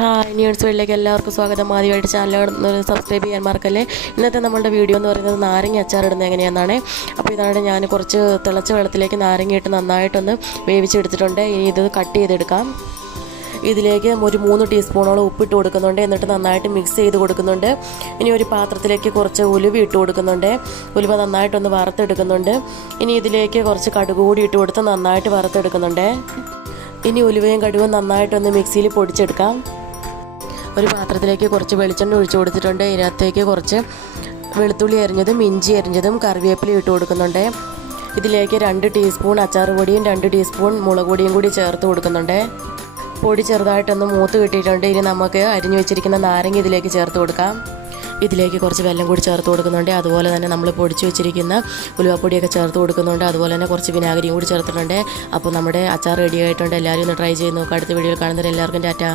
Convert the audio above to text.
Hi news വീട്ടിലേക്ക് എല്ലാവർക്കും സ്വാഗതം. ആദ്യമായിട്ട് ചാനൽ സബ്സ്ക്രൈബ് ചെയ്യാൻ മറക്കല്ലേ. ഇന്നത്തെ നമ്മളുടെ വീഡിയോ എന്ന് പറയുന്നത് നാരങ്ങ അച്ചാർ ഇടുന്നത് എങ്ങനെയാണെന്നാണ്. അപ്പോൾ ഇതാണ് ഞാൻ കുറച്ച് തിളച്ച വെള്ളത്തിലേക്ക് നാരങ്ങ ഇട്ട് നന്നായിട്ടൊന്ന് വേവിച്ചെടുത്തിട്ടുണ്ട്. ഇനി ഇത് കട്ട് ചെയ്തെടുക്കാം. ഇതിലേക്ക് ഒരു 3 ടീസ്പൂണോളം ഉപ്പിട്ട് കൊടുക്കുന്നുണ്ട്. എന്നിട്ട് നന്നായിട്ട് മിക്സ് ചെയ്ത് കൊടുക്കുന്നുണ്ട്. ഇനി ഒരു പാത്രത്തിലേക്ക് കുറച്ച് ഉലുവ ഇട്ട് കൊടുക്കുന്നുണ്ട്. ഉലുവ നന്നായിട്ടൊന്ന് വറുത്തെടുക്കുന്നുണ്ട്. ഇനി ഇതിലേക്ക് കുറച്ച് കടുക് കൂടി ഇട്ട് കൊടുത്ത് നന്നായിട്ട് വറുത്തെടുക്കുന്നുണ്ട്. ഇനി ഉലുവയും കടുകും നന്നായിട്ടൊന്ന് മിക്സിയിൽ പൊടിച്ചെടുക്കാം. ഒരു പാത്രത്തിലേക്ക് കുറച്ച് വെളിച്ചെണ്ണ ഒഴിച്ചു കൊടുത്തിട്ടുണ്ട്. ഇതിനകത്തേക്ക് കുറച്ച് വെളുത്തുള്ളി അരിഞ്ഞതും ഇഞ്ചി അരിഞ്ഞതും കറിവേപ്പില ഇട്ട് കൊടുക്കുന്നുണ്ട്. ഇതിലേക്ക് 2 ടീസ്പൂൺ അച്ചാർ പൊടിയും 2 ടീസ്പൂൺ മുളക് പൊടിയും കൂടി ചേർത്ത് കൊടുക്കുന്നുണ്ട്. പൊടി ചെറുതായിട്ടൊന്ന് മൂത്ത് കിട്ടിയിട്ടുണ്ട്. ഇനി നമുക്ക് അരിഞ്ഞു വെച്ചിരിക്കുന്ന നാരങ്ങ ഇതിലേക്ക് ചേർത്ത് കൊടുക്കാം. ഇതിലേക്ക് കുറച്ച് വെള്ളം കൂടി ചേർത്ത് കൊടുക്കുന്നുണ്ട്. അതുപോലെ തന്നെ നമ്മൾ പൊടിച്ച് വെച്ചിരിക്കുന്ന ഉലുവപ്പൊടിയൊക്കെ ചേർത്ത് കൊടുക്കുന്നുണ്ട്. അതുപോലെ തന്നെ കുറച്ച് വിനാഗിരിയും കൂടി ചേർത്തിട്ടുണ്ട്. അപ്പോൾ നമ്മുടെ അച്ചാർ റെഡി ആയിട്ടുണ്ട്. എല്ലാവരും ഒന്ന് ട്രൈ ചെയ്ത് നോക്കുക. അടുത്ത വീഡിയോയിൽ കാണുന്നവരെല്ലാവർക്കും ടാറ്റാ.